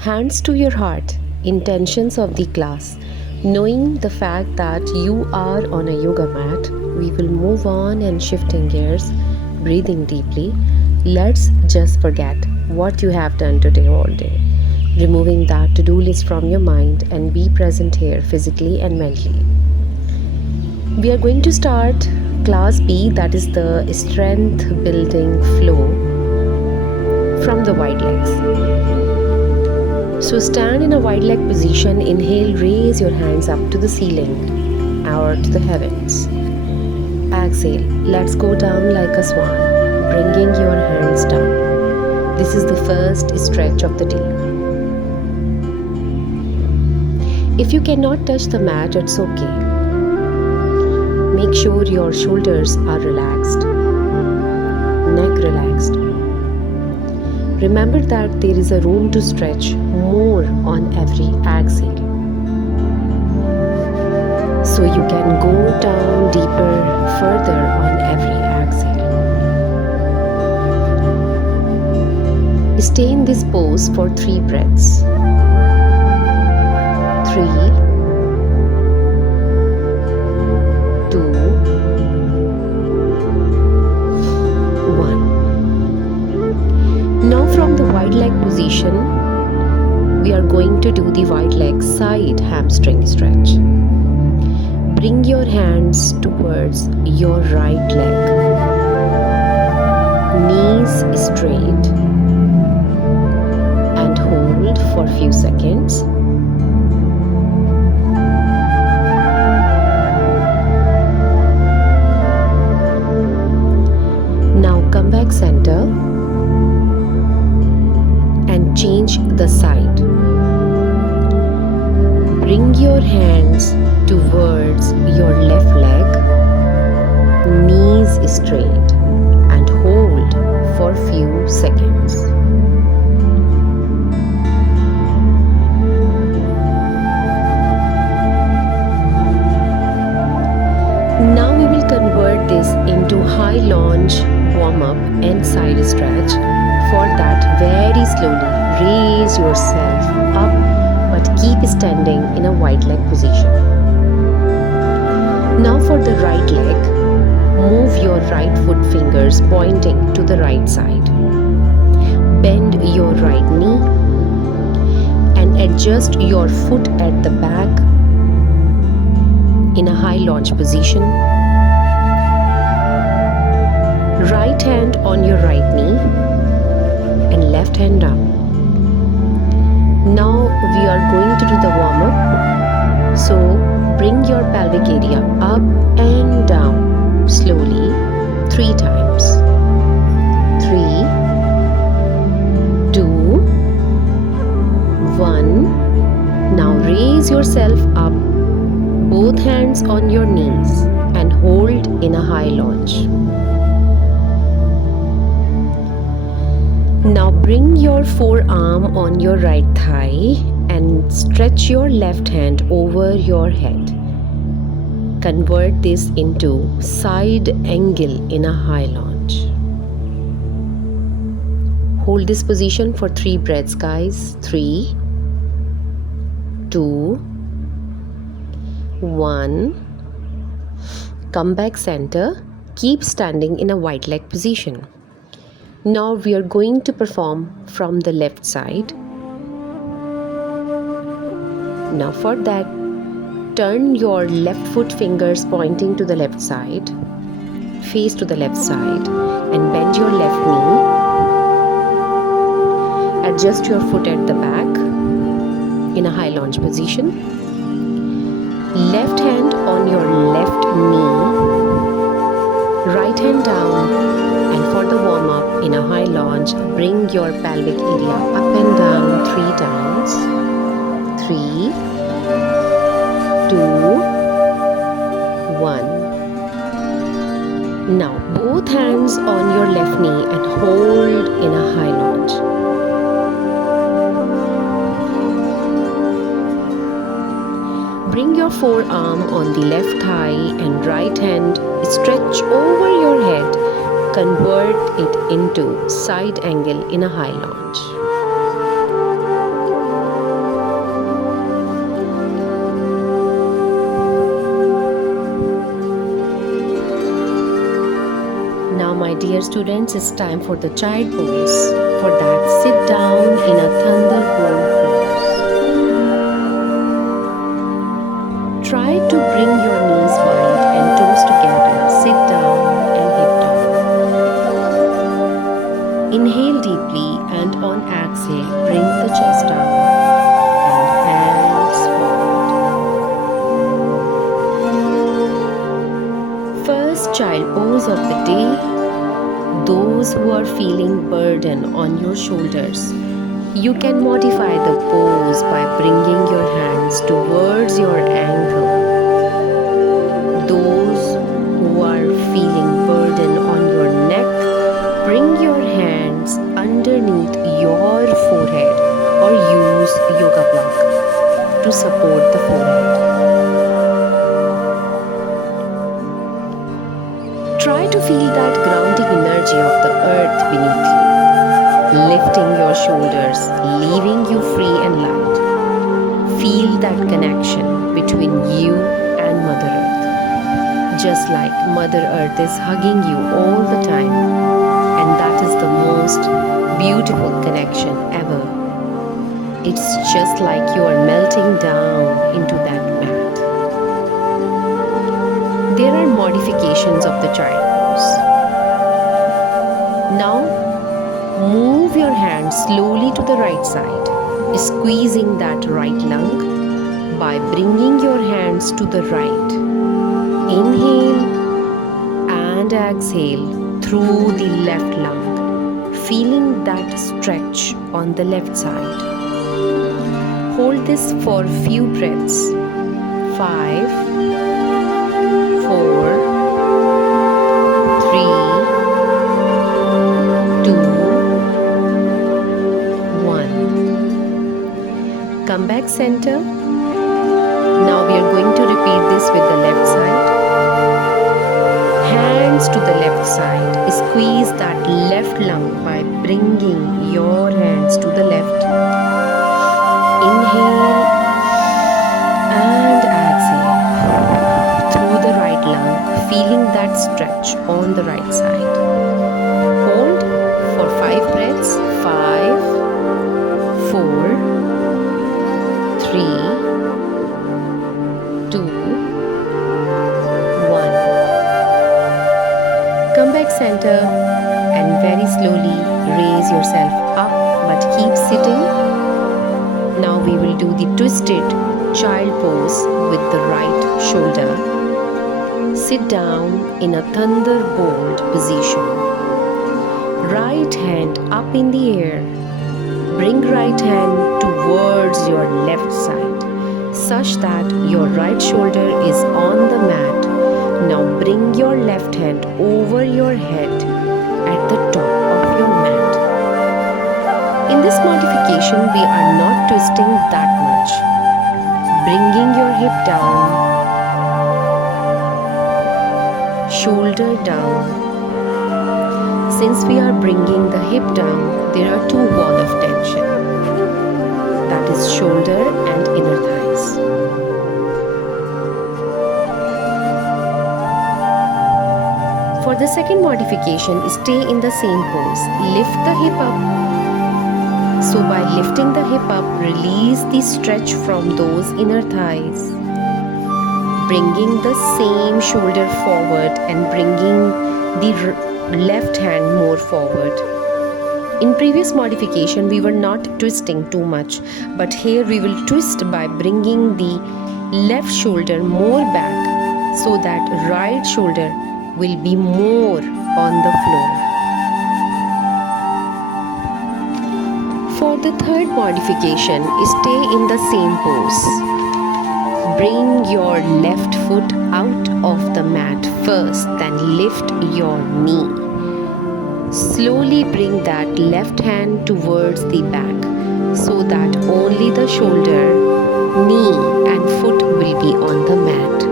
Hands to your heart, intentions of the class. Knowing the fact that you are on a yoga mat, we will move on and shifting gears, breathing deeply. Let's just forget what you have done today all day, removing that to do list from your mind and be present here physically and mentally. We are going to start class B, that is the strength building flow from the wide legs. So stand in a wide leg position. Inhale, raise your hands up to the ceiling or to the heavens. Exhale, let's go down like a swan, bringing your hands down. This is the first stretch of the day. If you cannot touch the mat, it's okay. Make sure your shoulders are relaxed, neck relaxed. Remember that there is a room to stretch more on every exhale. So you can go down deeper, further on every exhale. Stay in this pose for 3 breaths. 3, 2, 1. Now from the wide leg position, we are going to do the wide leg side hamstring stretch. Bring your hands towards your right leg. Knees straight. And hold for a few seconds. Now come back center. Change the side. Bring your hands towards your left leg, knees straight, and hold for few seconds. Now we will convert this into high lunge, warm up and side stretch. For that, very slowly raise yourself up, but keep standing in a wide leg position. Now for the right leg, move your right foot fingers pointing to the right side. Bend your right knee and adjust your foot at the back in a high lunge position. Right hand on your right knee and left hand up. Now we are going to do the warm-up. So bring your pelvic area up and down slowly 3 times. 3, 2, 1. Now raise yourself up, both hands on your knees and hold in a high lunge. Now bring your forearm on your right thigh and stretch your left hand over your head. Convert this into side angle in a high lunge. Hold this position for 3 breaths, guys. 3, 2, 1. Come back center. Keep standing in a wide leg position. Now we are going to perform from the left side. Now for that, turn your left foot fingers pointing to the left side, face to the left side, and bend your left knee. Adjust your foot at the back in a high lunge position. Left hand on your left knee, right hand down, and for the warm-up in a high lunge, bring your pelvic area up and down 3 times. 3, 2, 1. Now both hands on your left knee and hold in a high lunge. Bring your forearm on the left thigh and right hand stretch over your head. Convert it into side angle in a high lunge. my dear students, it's time for the child pose. For that, sit down in a thunderbolt pose. Try to bring your knees wide and toes together. Sit down and hip down. Inhale deeply and on exhale, bring the chest down and hands forward. First child pose of the day. Those who are feeling burden on your shoulders, you can modify the pose by bringing your hands towards your ankle. Those who are feeling burden on your neck, bring your hands underneath your forehead or use yoga block to support the forehead. Try to feel that grounding energy of the earth beneath you, lifting your shoulders, leaving you free and light. Feel that connection between you and Mother Earth. Just like Mother Earth is hugging you all the time, and that is the most beautiful connection ever. It's just like you are melting down into that mat. There are modifications of the child pose. Now, move your hands slowly to the right side, squeezing that right lung by bringing your hands to the right. Inhale and exhale through the left lung, feeling that stretch on the left side. Hold this for a few breaths. 5, 4, 3, 2, 1. Come back center. Now we are going to repeat this with the left side. Hands to the left side. Squeeze that left lung by bringing your hands to the left. Inhale and exhale through the right lung, feeling that stretch on the right side. Hold for 5 breaths. 5, 4, 3, 2, 1. Come back center and very slowly raise yourself up, but keep sitting. Now we will do the twisted child pose with the right shoulder. Sit down in a thunderbolt position. Right hand up in the air. Bring right hand towards your left side, such that your right shoulder is on the mat. Now bring your left hand over your head at the top of your mat. In this modification, we are not twisting that much. Bringing your hip down, shoulder down. Since we are bringing the hip down, there are 2 balls of tension. That is shoulder and inner thighs. For the second modification, stay in the same pose. Lift the hip up. So by lifting the hip up, release the stretch from those inner thighs. Bringing the same shoulder forward and bringing the left hand more forward. In previous modification, we were not twisting too much, but here we will twist by bringing the left shoulder more back so that right shoulder will be more on the floor. For the third modification, stay in the same pose. Bring your left foot out of the mat first, then lift your knee. Slowly bring that left hand towards the back so that only the shoulder, knee and foot will be on the mat.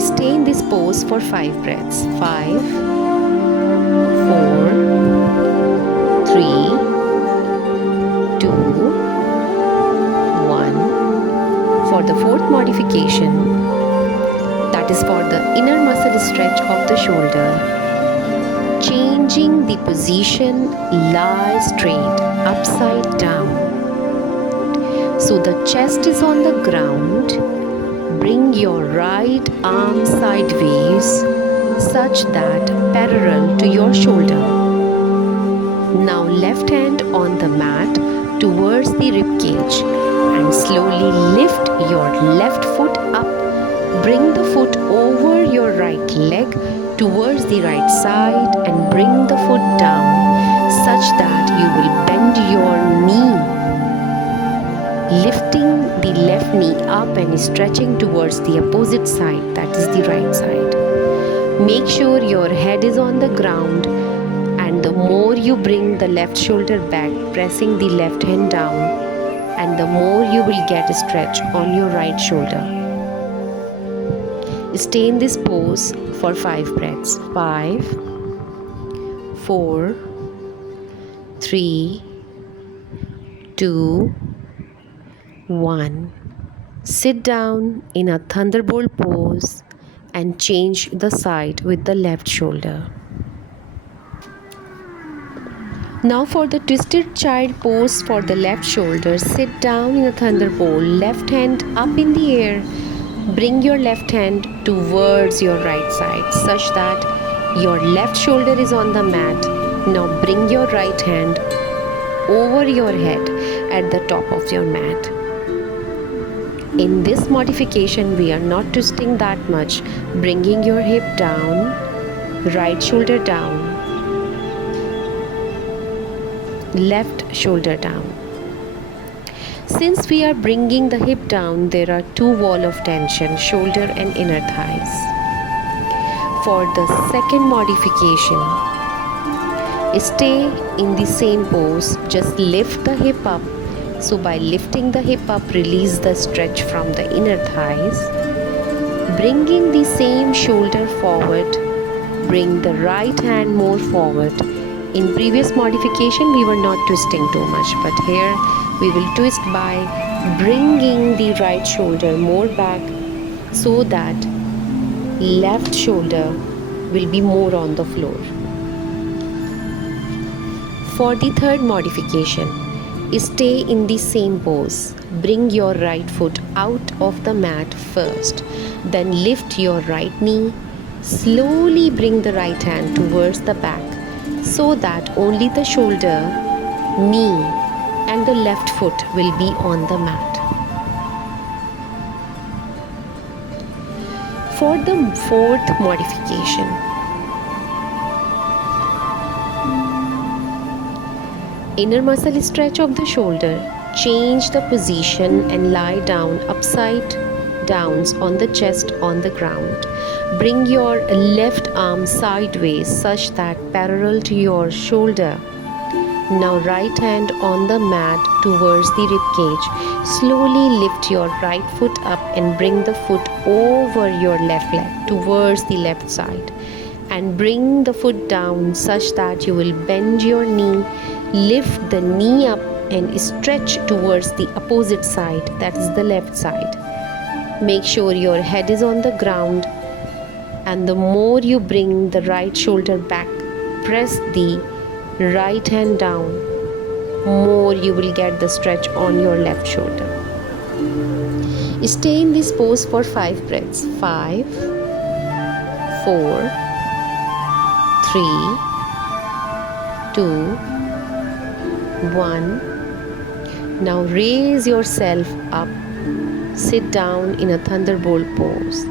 Stay in this pose for 5 breaths. 5, 4, 3, 2, 1. For the fourth modification, that that is for the inner muscle stretch of the shoulder. Changing the position, lie straight, upside down. So the chest is on the ground. Bring your right arm sideways such that parallel to your shoulder. Now left hand on the mat towards the rib cage and slowly lift your left foot up. Bring the foot over your right leg towards the right side and bring the foot down such that you will bend your knee, lifting the left knee up and stretching towards the opposite side, that is the right side. Make sure your head is on the ground, and the more you bring the left shoulder back, pressing the left hand down, and the more you will get a stretch on your right shoulder. Stay in this pose for 5 breaths. 5, 4, 3, 2, 1. Sit down in a thunderbolt pose and change the side with the left shoulder. Now for the twisted child pose for the left shoulder, sit down in a thunderbolt, left hand up in the air. Bring your left hand towards your right side such that your left shoulder is on the mat. Now bring your right hand over your head at the top of your mat. In this modification, we are not twisting that much, bringing your hip down, right shoulder down, left shoulder down. Since we are bringing the hip down, there are 2 walls of tension, shoulder and inner thighs. For the second modification, stay in the same pose, just lift the hip up. So by lifting the hip up, release the stretch from the inner thighs. Bringing the same shoulder forward, bring the right hand more forward. In previous modification, we were not twisting too much, but here we will twist by bringing the right shoulder more back so that left shoulder will be more on the floor. For the third modification, stay in the same pose. Bring your right foot out of the mat first, then lift your right knee. Slowly bring the right hand towards the back so that only the shoulder, knee and the left foot will be on the mat. For the fourth modification, inner muscle stretch of the shoulder, change the position and lie down upside down on the chest on the ground. Bring your left arm sideways such that parallel to your shoulder. Now right hand on the mat towards the rib cage. Slowly lift your right foot up and bring the foot over your left leg towards the left side. And bring the foot down such that you will bend your knee, lift the knee up and stretch towards the opposite side, that is the left side. Make sure your head is on the ground, and the more you bring the right shoulder back, press the right hand down, more you will get the stretch on your left shoulder. Stay in this pose for 5 breaths. 5, 4, 3, 2, 1. Now raise yourself up. Sit down in a thunderbolt pose.